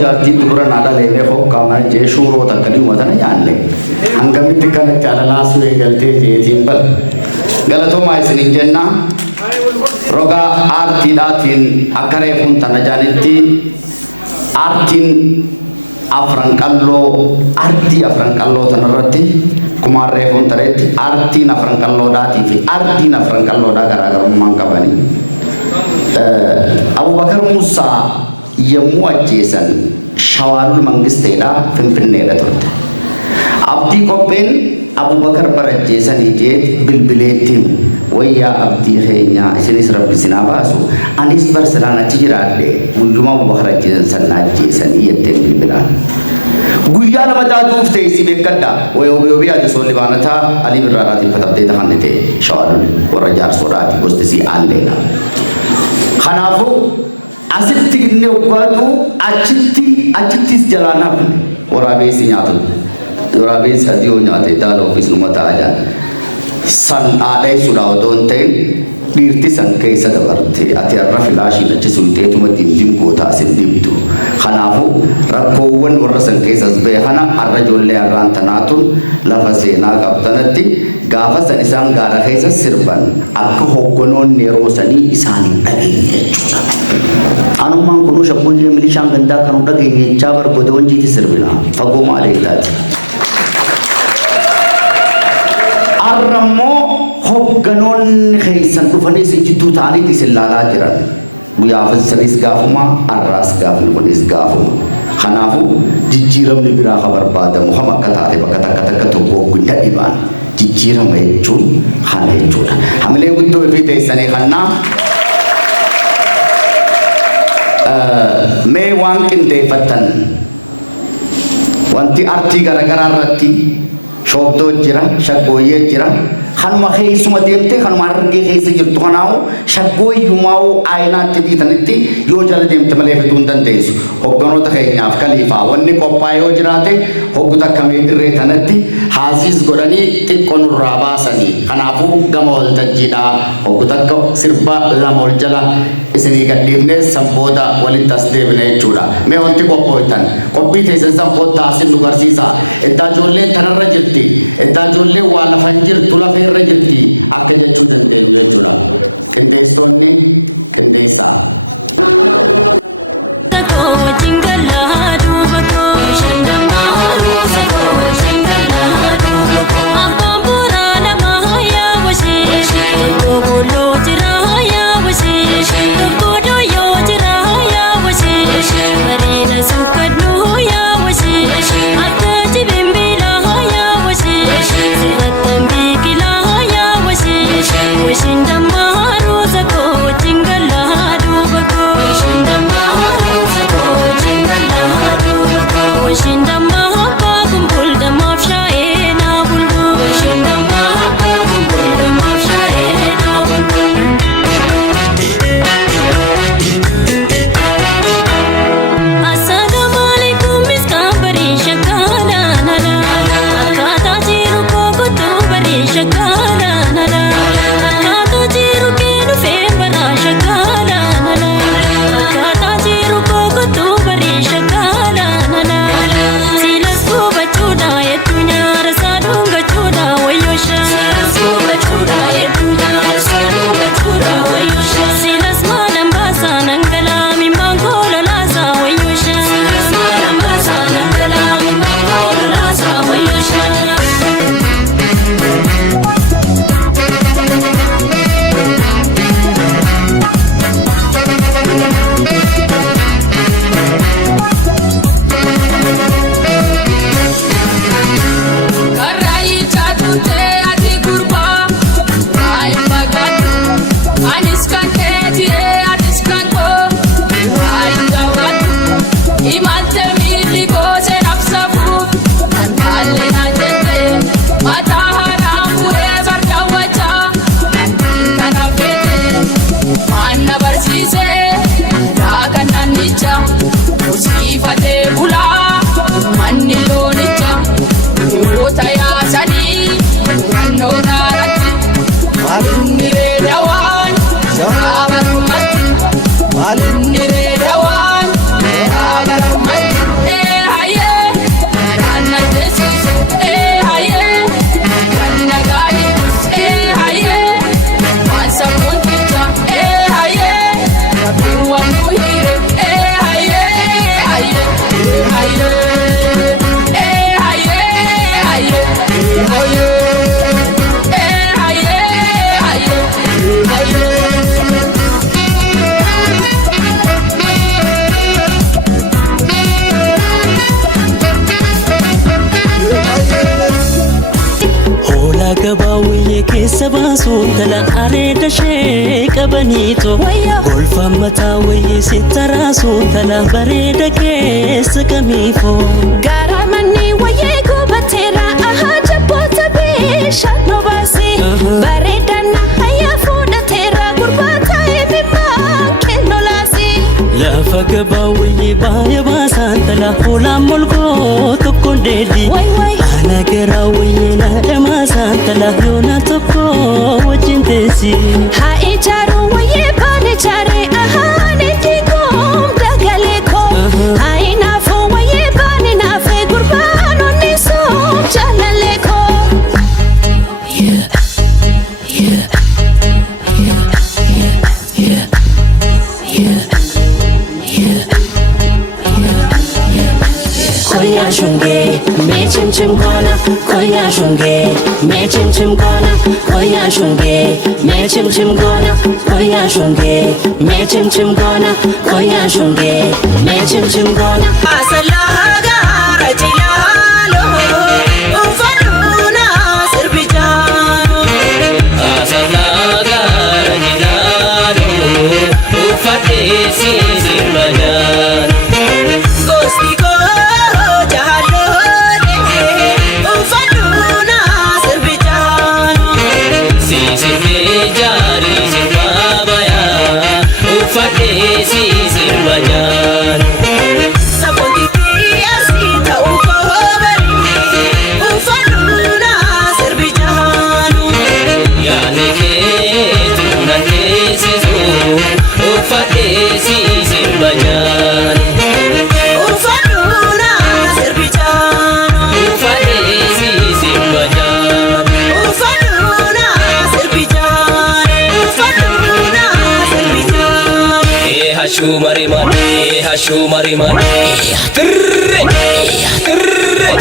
जाती दुबरा नाडा ले ले हो काम है जे शूरो तक कली मत नहीं जान ले अंगमी तिक्का चाला लास्ट वे गलती जे सिंपल गलतों में ऐसे नहीं जनना रोगा आरती दातिन अकरे पुन तना जानिती आरतीन afrankalo arti afrankalo tanarati kumare pun tareti arti afrankalo dati fi arti afrankalo da gara-gara mangkabani Abu Bakar Musa yemu ajesan shawarul mangistela finfinne da turta abdi kopen Abu Bakar parajesan ije bilbiletim waya abdi khaynya isinis rabbi sinabasu anis barselana cijirade munjuma Abu Bakar ajesan sanna ajesan iyetem bilbilan गुइया न बता दूँ थे इसी में कट्टा वो भी आज सोने वाला था अली बिन राती फतह दे दखाने थे शौर और हजार सोराती कुछ सी आन लेना खानाफो असित्ती किन्ने उगादू अचित्ती जलाना और आवेश यादू और आवेश हदियों जाते दाल ऑफिस नुमता आजा सन आले सुराव दोनते नीरती संकेत सदवर्ते अत्यार रफिलाशी नचिसुलते तुम दिम को था सिद्धिबतु खानाफो रखोवन वर संकेत सजबेहना अर्रजुल्ले अर्रांतनातुन लफसे नागब्तनती गाफा सनिसान गारखेस सिरबन अक्को होकोनो नेरोसनी इसानी अगेंगे चुना अनुमान कुनु शब्दों में मिली शाम गंदा करूँगा कि चावर बुधवन जी सिरबिला फगो माले इलाज अर्रमो होगनोन खैसन तुफनी से जिद्दू तानी तिसे लाला जिरन बुयाफस सनिस गाफुमा अर्रास गाफुन बनिस गाफुमा खनाफु जिज्जिरम निबिरा खबर बाद मुहम्मद कताते बकता कता कतो को गुंडा इबान जिज्जिरम है चुन खाने चुन हमले उद्दो भी दे सने खन्ना मैं वांकिन दे पतन wanti arti gara-gara rati शब्दों जिरा शब्दों जिरा खान मखे सुमदेवते खान मार्गे के से जिरतो खानाओ शब्दों युमाओ आयना तिबी तनिति यो जल देवते मले फतुंदन तेज होगनों तक है नाफ कलीफा वन्नी कोपायो जिराते होगुता कमेंद्रे तनिति हाजिस गोरनी तिकोन राबासनी खानापु गमोल तजिदा होगुता को सिर्फा लामोल जला इसने का डिवने संबोधा वाली तस्देव ने चुरा मैं उनके कोपोइतन कोपी थे संबोधा आसिन नुगर्सीसा इतना जोले थनर रजती इतना जोले वाला फंजिर तुला फेर रजती आके जचू दंते हुए चुरा किंदे सोने किंदे सा Shindam maru zako jingal ladu, shindam bareedan hayya fuudhateera gurbaataa eebbibbaa kennoolaasi. Lafa gabaa wayii baay'ee baasaan tala fuulaan molkoo tokko deedii. Ana garaa wayii na emaasaan tala yoona tokko wajjin teessi. Haa ijaaruu wayii baane jaaree ahaan itti goom dagalee koo. Haa inaafuu wayii baane naafee gurbaan onnisuu jaalalee koo. Koya shunge, me chim chim gona. Koya shunge, me chim chim gona. Koya shunge, me chim chim gona. Koya shunge, me chim chim gona. Koya shunge, me chim chim gona. Asalaha gara jilalo, ufaluna sirbijano. Asalaha gara jilalo, ufatesi sirbajano. Gosti go jahalone, ufaluna sirbijano. Sisi jari sirbabaya, ufatesi sirbajano. Saboti asita ufobari, ufaluna sirbijano. Yani ketu nanesi zo, ufatesi sirbajano. Ufaluna sirbijano. Ufatesi sirbajano. Ufaluna sirbijano. Ufaluna sirbijano. Hashu mariman, hashu mariman. Trrrre, trrrre.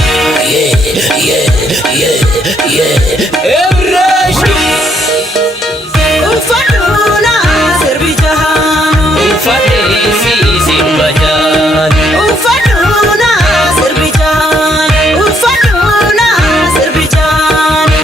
Ebrashu. Ufaluna sirbijano. Ufatesi sirbajano. Ufaluna sirbijano. Ufaluna sirbijano.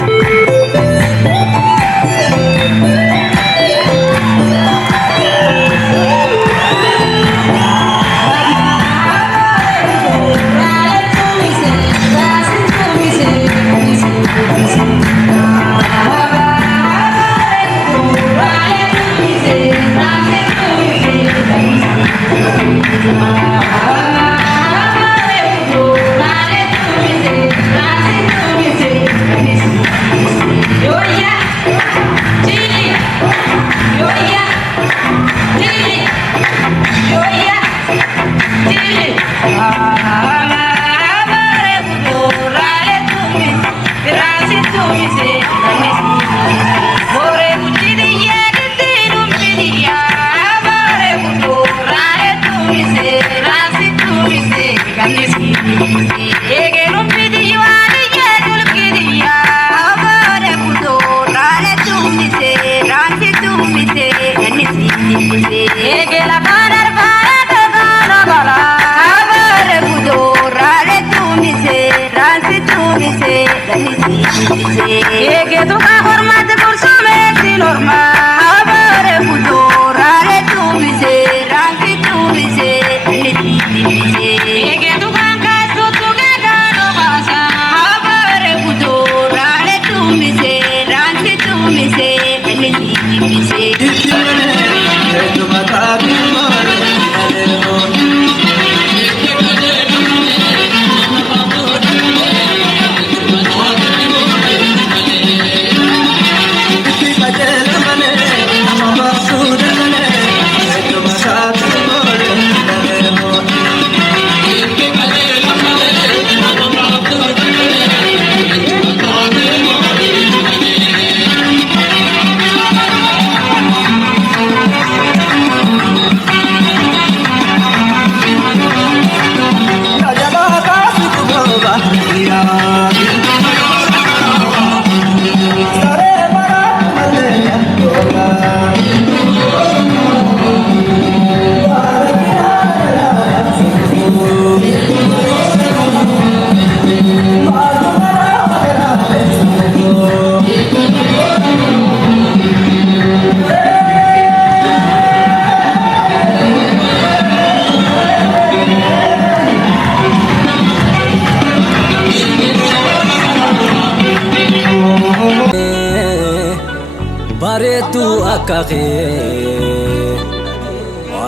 tu akake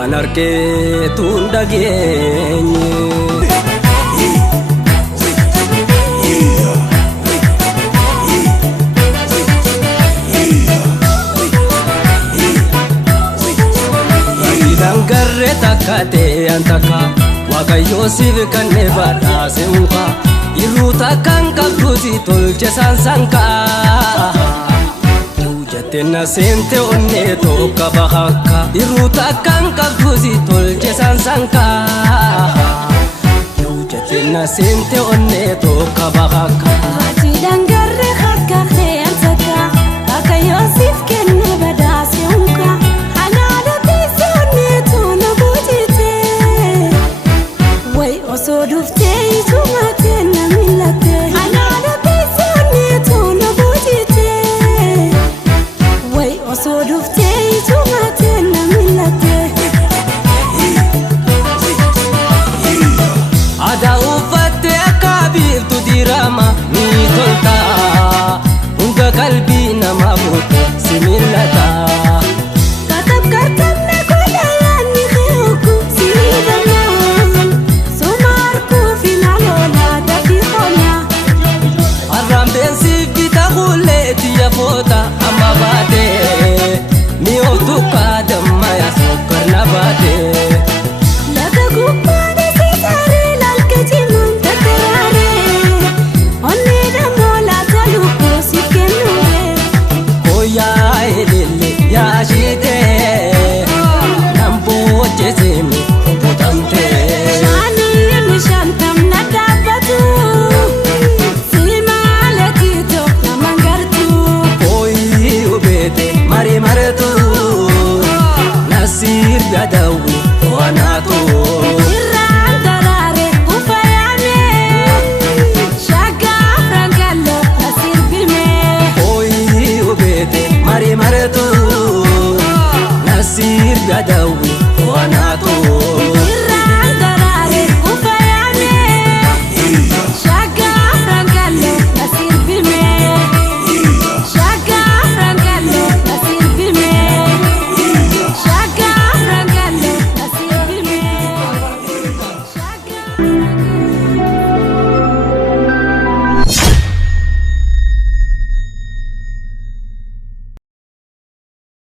Anarke tu ndagenye Dangarre takate antaka Wakayo siv kanne bata seuka Iruta kanka kruzi tolche sansanka Tena sente onne toka bahaka Iruta kanka kruzi tolche sansanka Tena sente onne toka bahaka